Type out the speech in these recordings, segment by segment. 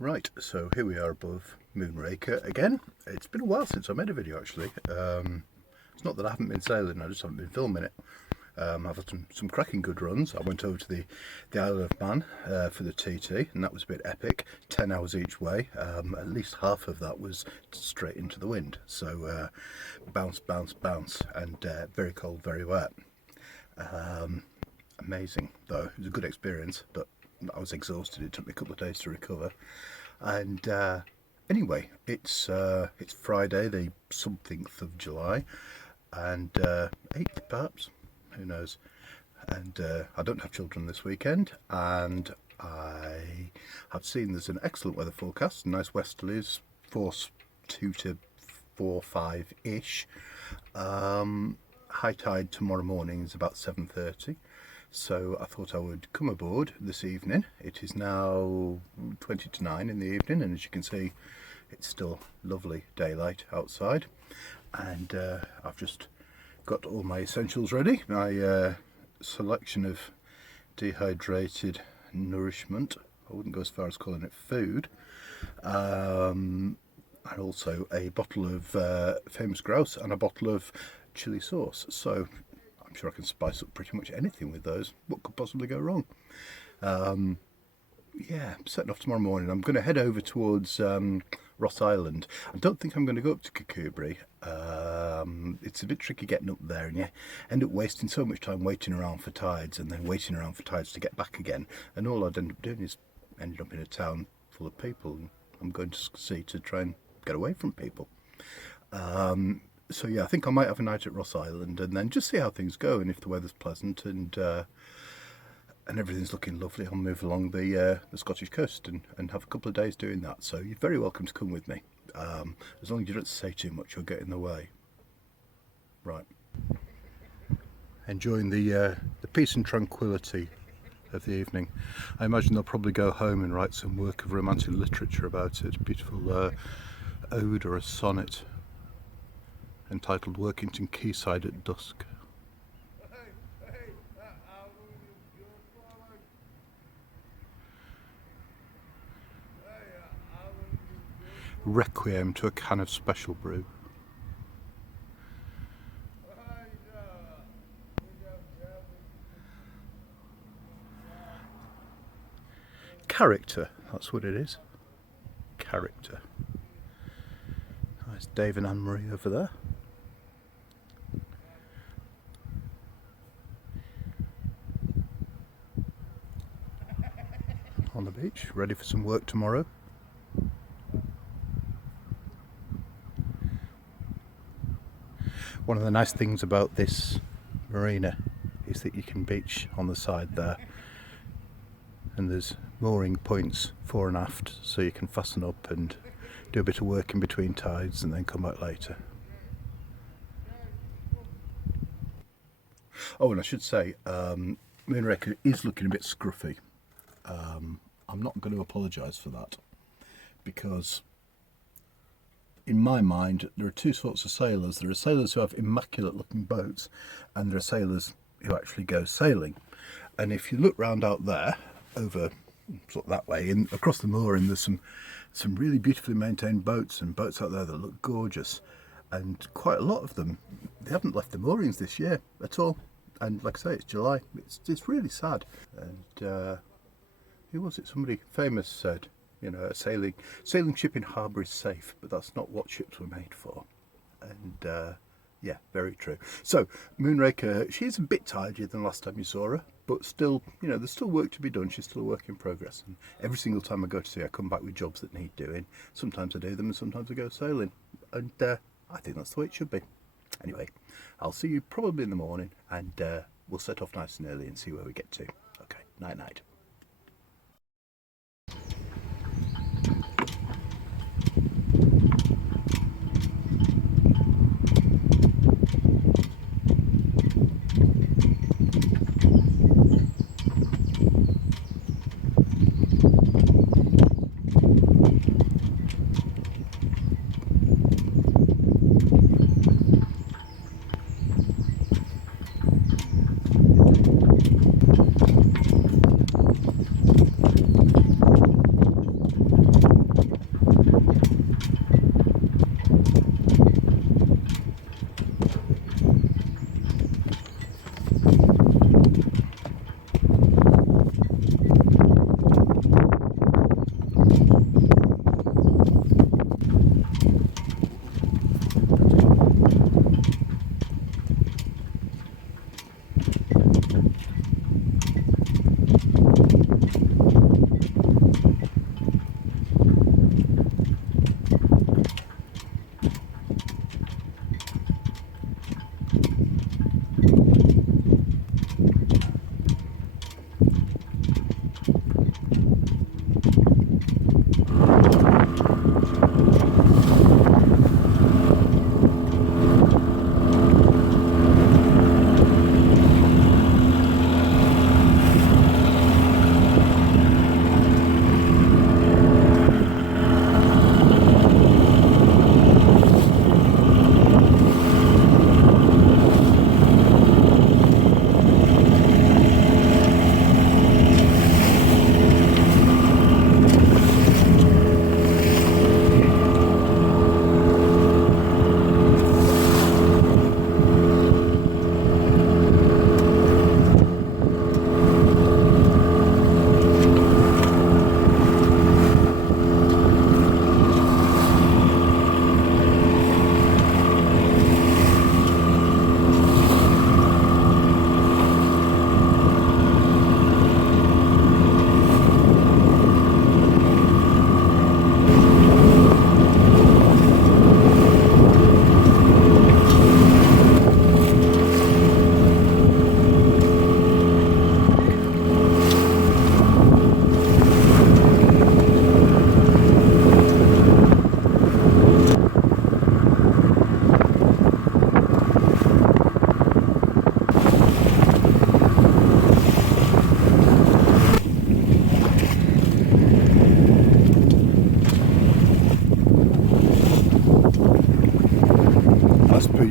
Right, so here we are above Moonraker again. It's been a while since I made a video actually. It's not that I haven't been sailing, I just haven't been filming it. I've had some cracking good runs. I went over to the Isle of Man for the TT, and that was a bit epic. 10 hours each way. At least half of that was straight into the wind. So bounce, bounce, bounce, and very cold, very wet. Amazing though. It was a good experience, but I was exhausted. It took me a couple of days to recover. And anyway, it's Friday, the somethingth of July, and 8th perhaps, who knows. And I don't have children this weekend, and I have seen there's an excellent weather forecast, nice westerlies, force 2 to 4, 5-ish. High tide tomorrow morning is about 7:30. So I thought I would come aboard this evening. It is now 20 to 9 in the evening, and as you can see, it's still lovely daylight outside. And I've just got all my essentials ready. My selection of dehydrated nourishment. I wouldn't go as far as calling it food. And also a bottle of famous grouse and a bottle of chili sauce. So I'm sure I can spice up pretty much anything with those. What could possibly go wrong? Yeah, setting off tomorrow morning. I'm going to head over towards Ross Island. I don't think I'm going to go up to Corribee. It's a bit tricky getting up there, and you end up wasting so much time waiting around for tides, and then waiting around for tides to get back again. And all I'd end up doing is ending up in a town full of people. And I'm going to sea to try and get away from people. So yeah, I think I might have a night at Ross Island and then just see how things go, and if the weather's pleasant and everything's looking lovely, I'll move along the Scottish coast and have a couple of days doing that. So you're very welcome to come with me, as long as you don't say too much or get in the way. Right. Enjoying the peace and tranquility of the evening. I imagine they'll probably go home and write some work of romantic literature about it. A beautiful ode or a sonnet entitled Workington Quayside at Dusk. Requiem to a can of special brew. Character, that's what it is. Character. There's Dave and Anne-Marie over there. On the beach, ready for some work tomorrow. One of the nice things about this marina is that you can beach on the side there, and there's mooring points fore and aft, so you can fasten up and do a bit of work in between tides and then come back later. Oh, and I should say, Moonraker is looking a bit scruffy. I'm not going to apologise for that, because in my mind there are two sorts of sailors. There are sailors who have immaculate looking boats, and there are sailors who actually go sailing. And if you look round out there, over sort of that way, and across the mooring, there's some really beautifully maintained boats, and boats out there that look gorgeous. And quite a lot of them, they haven't left the moorings this year at all. And like I say, it's July. It's really sad. And who was it? Somebody famous said, you know, a sailing ship in harbour is safe, but that's not what ships were made for. And yeah, very true. So Moonraker, she's a bit tidier than last time you saw her, but still, you know, there's still work to be done. She's still a work in progress. And every single time I go to sea, I come back with jobs that need doing. Sometimes I do them, and sometimes I go sailing. And I think that's the way it should be. Anyway, I'll see you probably in the morning, and we'll set off nice and early and see where we get to. Okay, night night.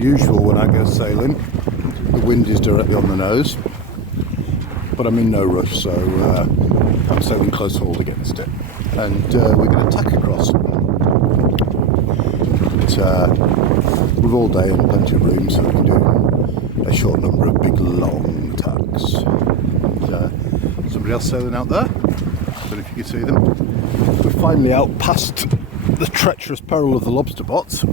usual when I go sailing. The wind is directly on the nose, but I'm in no rush, so I'm sailing close hauled against it. And we're going to tack across. But we've all day and plenty of room, so we can do a short number of big long tacks. And, somebody else sailing out there. I don't know if you can see them. We're finally out past the treacherous peril of the lobster bots.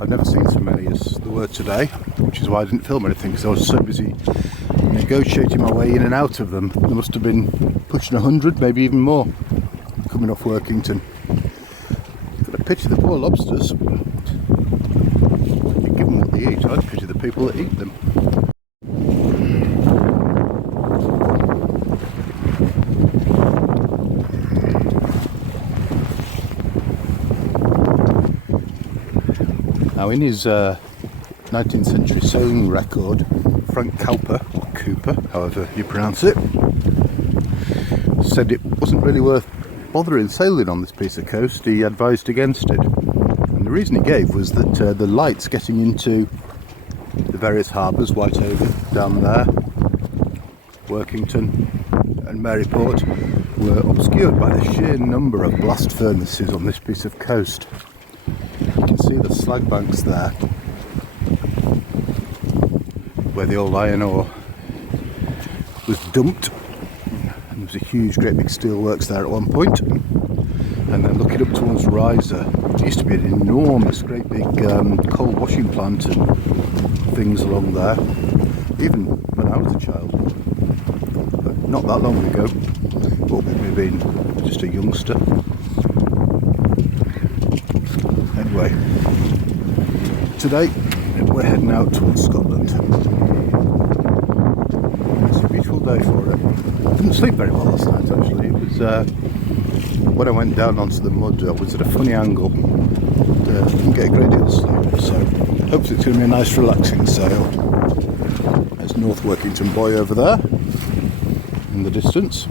I've never seen so many as there were today, which is why I didn't film anything, because I was so busy negotiating my way in and out of them. There must have been pushing 100, maybe even more, coming off Workington. Got to pity the poor lobsters. You give them what they eat. I'd pity the people that eat them. Now, in his 19th century sailing record, Frank Cowper, or Cooper, however you pronounce it, said it wasn't really worth bothering sailing on this piece of coast. He advised against it. And the reason he gave was that the lights getting into the various harbours, Whitehaven down there, Workington and Maryport, were obscured by the sheer number of blast furnaces on this piece of coast. You can see the slag banks there, where the old iron ore was dumped, and there was a huge, great big steelworks there at one point. And then looking up towards Riser, there used to be an enormous, great big coal washing plant and things along there, even when I was a child, but not that long ago, or maybe being just a youngster. Anyway, today we're heading out towards Scotland. It's a beautiful day for it. I didn't sleep very well last night actually. It was when I went down onto the mud, I was at a funny angle. Didn't get a great deal of sleep, so hopefully it's going to be a nice relaxing sail. There's North Workington Buoy over there in the distance.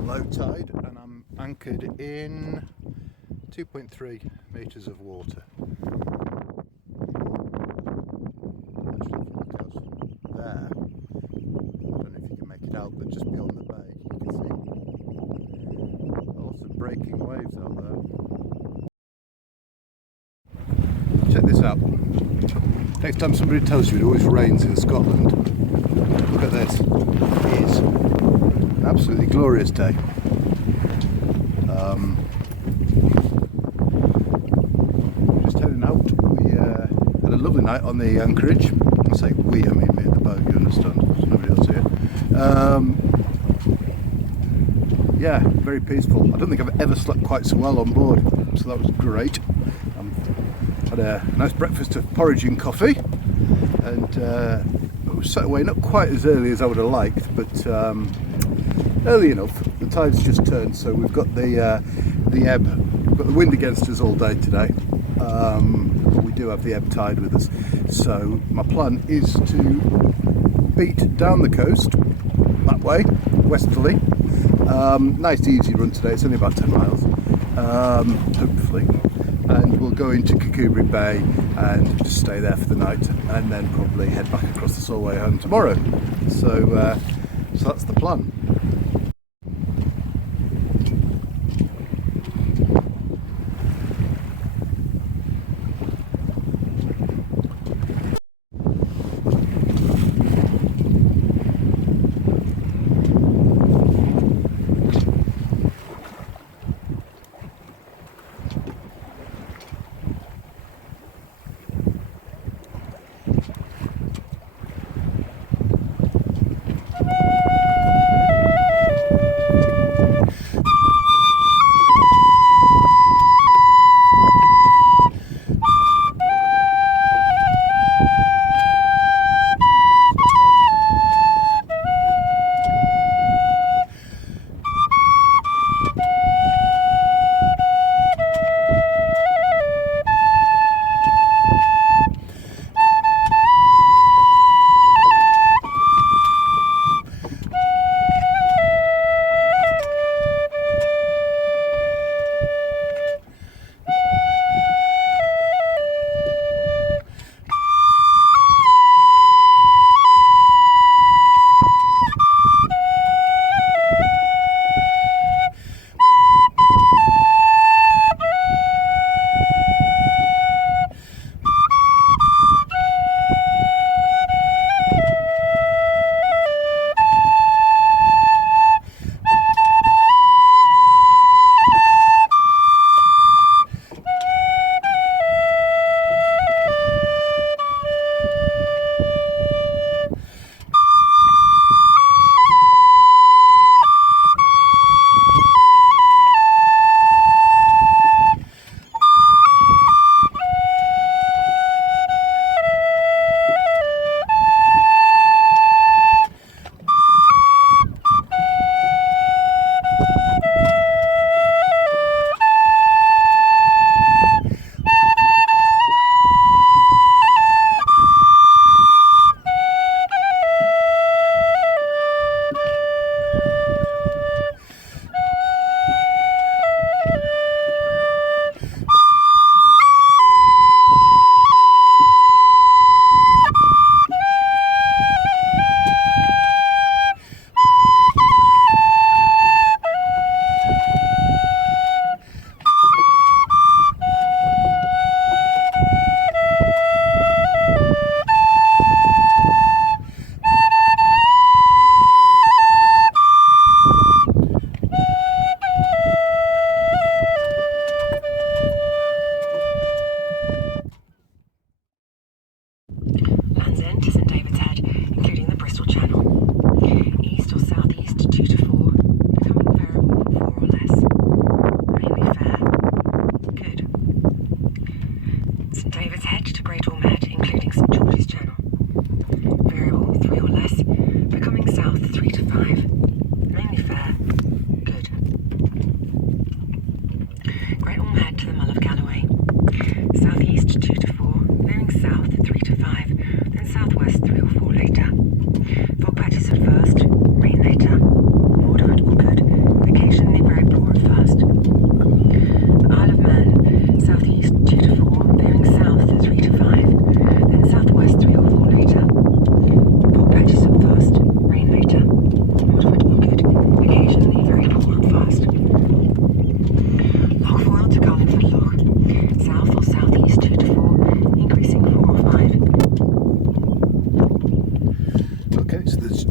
Low tide, and I'm anchored in 2.3 metres of water. Actually, there, I don't know if you can make it out, but just beyond the bay you can see lots of breaking waves out there. Check this out. Next time somebody tells you it always rains in Scotland, look at this. It is an absolutely glorious day. Just heading out. We had a lovely night on the anchorage. When I say we, I mean me and the boat, you understand. There's nobody else here. Yeah, very peaceful. I don't think I've ever slept quite so well on board. so that was great. Had a nice breakfast of porridge and coffee, and we set away not quite as early as I would have liked, but early enough. The tide's just turned, so we've got the ebb, we've got the wind against us all day today, but we do have the ebb tide with us. So my plan is to beat down the coast that way, westerly. Nice easy run today, it's only about 10 miles, hopefully, and we'll go into Corribee Bay and just stay there for the night, and then probably head back across the Solway home tomorrow. So that's the plan.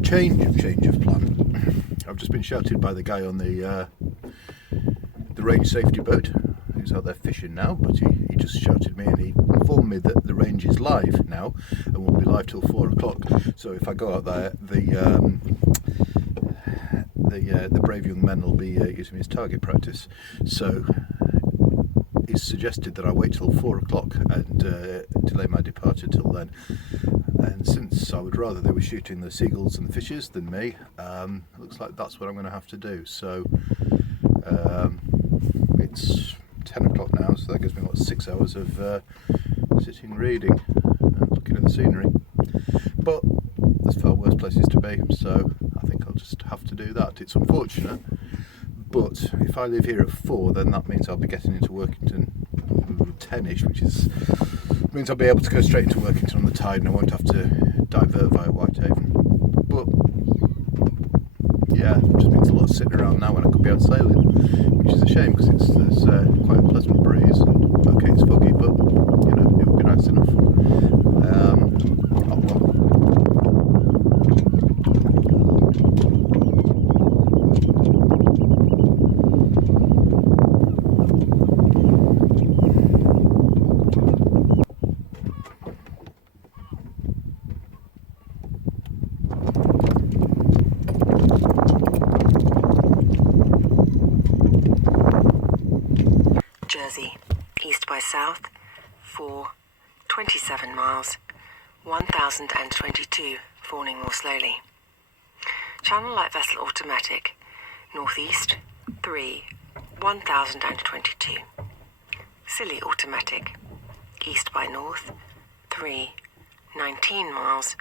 change of plan. I've just been shouted by the guy on the range safety boat who's out there fishing now, but he just shouted me and he informed me that the range is live now and will be live till 4 o'clock. So if I go out there, the brave young men will be using me as target practice. So he's suggested that I wait till 4 o'clock and delay my departure till then. And since I would rather they were shooting the seagulls and the fishes than me, looks like that's what I'm going to have to do. So it's 10 o'clock now, so that gives me what, 6 hours of sitting reading and looking at the scenery. But there's far worse places to be, so I think I'll just have to do that. It's unfortunate, but if I leave here at 4, then that means I'll be getting into Workington 10ish, which means I'll be able to go straight into Workington on the tide and I won't have to divert via Whitehaven. But yeah, it just means a lot of sitting around now when I could be out sailing, which is a shame because there's quite a pleasant breeze and okay, it's foggy, but you know, it would be nice enough. Oh well. Jersey, east by south, 27 miles, 1022, falling more slowly. Channel light vessel automatic, northeast, 1022. Scilly automatic, east by north, 19 miles,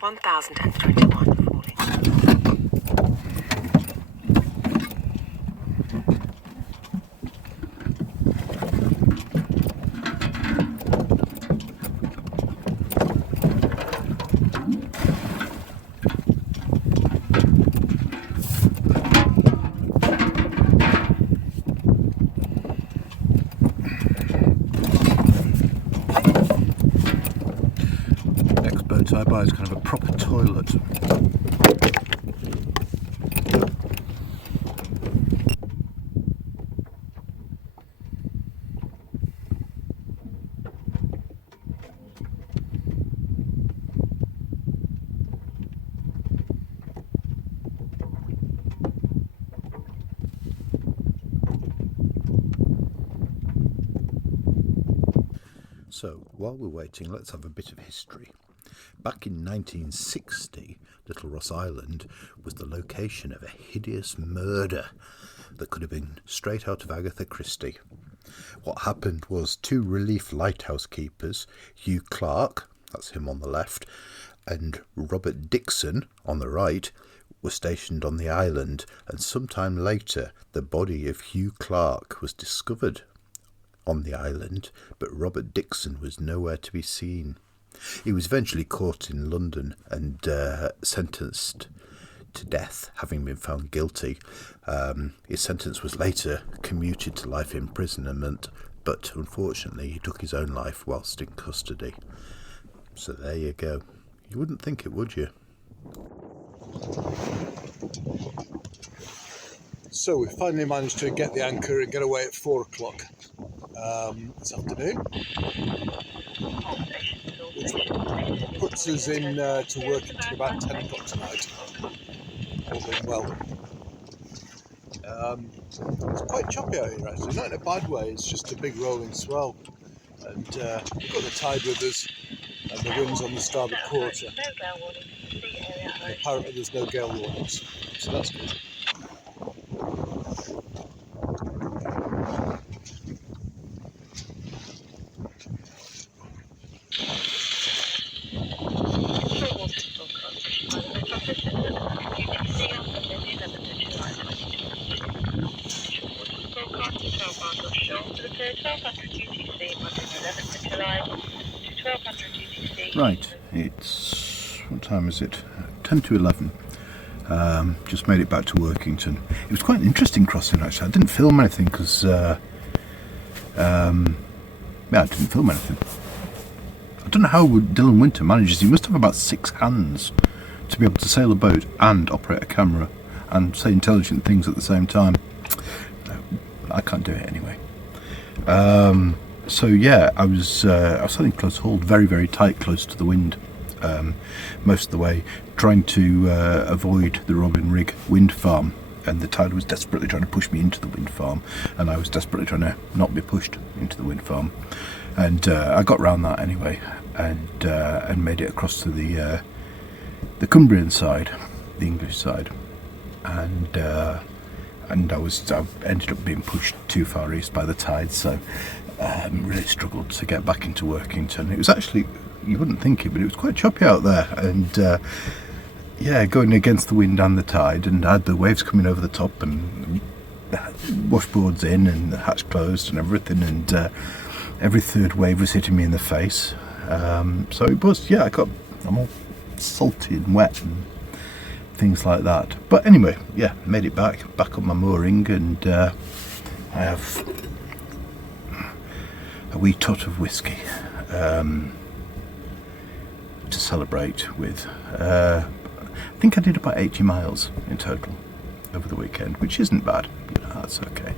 1021, falling. I buy is kind of a proper toilet. So while we're waiting, let's have a bit of history. Back in 1960, Little Ross Island was the location of a hideous murder that could have been straight out of Agatha Christie. What happened was 2 relief lighthouse keepers, Hugh Clark, that's him on the left, and Robert Dixon on the right, were stationed on the island, and sometime later the body of Hugh Clark was discovered on the island, but Robert Dixon was nowhere to be seen. He was eventually caught in London and sentenced to death, having been found guilty. His sentence was later commuted to life imprisonment, but unfortunately he took his own life whilst in custody. So there you go. You wouldn't think it, would you? So we finally managed to get the anchor and get away at 4 o'clock this afternoon, which puts us in to Workington about 10 o'clock tonight, all being well. It's quite choppy out here actually, not in a bad way, it's just a big rolling swell, and we've got the tide with us and the wind's on the starboard quarter, and apparently there's no gale warnings, so that's good. Right, it's, what time is it? 10 to 11. Just made it back to Workington. It was quite an interesting crossing actually. I didn't film anything because I didn't film anything. I don't know how Dylan Winter manages. He must have about 6 hands to be able to sail a boat and operate a camera and say intelligent things at the same time. I can't do it anyway. So yeah, I was sailing close hauled, very, very tight, close to the wind, most of the way, trying to avoid the Robin Rig wind farm, and the tide was desperately trying to push me into the wind farm, and I was desperately trying to not be pushed into the wind farm. And I got round that anyway, and made it across to the Cumbrian side, the English side, and I ended up being pushed too far east by the tide, so really struggled to get back into Workington. It was actually, you wouldn't think it, but it was quite choppy out there, and yeah, going against the wind and the tide, and I had the waves coming over the top, and washboards in and the hatch closed and everything, and every third wave was hitting me in the face. So it was, yeah, I'm all salty and wet and things like that. But anyway, yeah, made it back on my mooring, and I have a wee tot of whiskey to celebrate with. I think I did about 80 miles in total over the weekend, which isn't bad. You know, that's okay.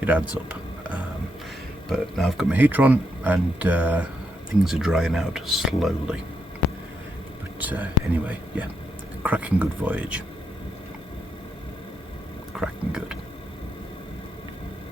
It adds up. But now I've got my heater on, and things are drying out slowly. But anyway, yeah, cracking good voyage. Cracking good.